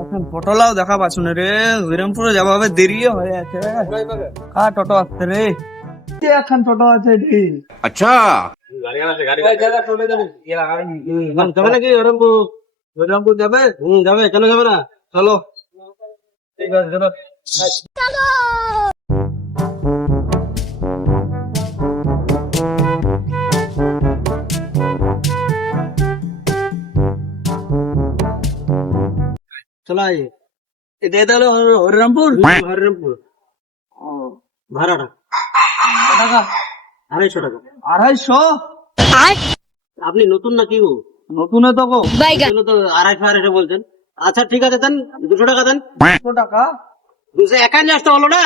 এখন পটলাও দেখা পাচ্ছ না রে, হরিরামপুরে যাবো হবে, দেরি হয়ে আছে। কার টোটো আসছে রে? এখন টোটো আছে রে। अच्छा যাবে নাকি হরিরামপুর? হরিরামপুর যাবে? যাবে, কেন যাবে না? চলো, ঠিক আছে চলো। চলো আইয়ে। এটা তাহলে হরিরামপুর? হরিরামপুর। ও, ভাড়াটা কত টাকা? 250 টাকা। 250? আপনি নতুন নাকি গো? নতুন তো গো, তো 250 বলছেন। আচ্ছা ঠিক আছে, দেন 200 টাকা দেন। 200 টাকা? 251 আসতে হলো না,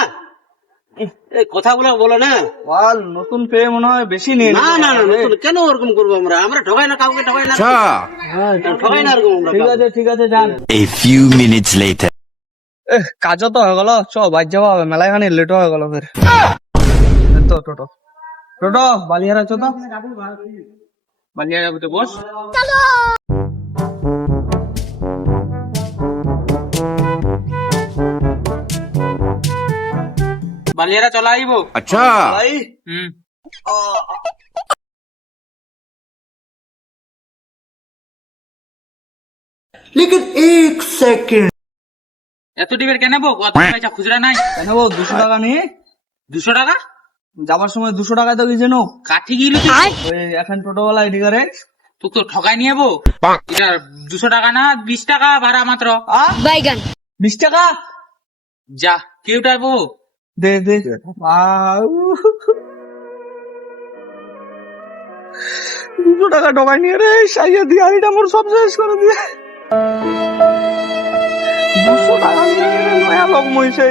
এই কথাগুলো বলো না। বল, নতুন পেয়ে মনে হয় বেশি নেই। না না না, নতুন কেন ওরকম করবো? আমরা ঠকাই না কাউকে, ঠকাই না। अच्छा ঠকাই না এরকম আমরা। ঠিক আছে যান। A few minutes later কাজও তো হয়ে গেল, চ বাইর যাওয়া হবে, মেলায় খানি লেট হয়ে গেল ফের। তো টোটো টোটো বালিয়ার আছো তো? বালিয়া যাবো তো, বস। বালিয়ারা চলা আইবো। अच्छा হুম। लेकिन एक सेकंड এত টিপের কেন নেবো? কত পয়সা খুচরা নাই? কেন বউ 200 টাকা নিয়ে 200 টাকা? যাবার সময় 200 টাকা তো কি জানো? কাঠি গিলি তুই? ওই এখন টোটোওয়ালা এডি করে। তোকে তো ঠকাই নিয়ে যাবো। এটা 200 টাকা না, 20 টাকা ভাড়া মাত্র। বাইগান 20 টাকা যা কে উঠাবো? দে দে। 200 টাকা ঠকাই নিয়ে রে, সাইয়া দিয়ারিটা মোর সব শেষ করে দিয়ে। 200 টাকা নিয়ে নয়া লোক মইছে।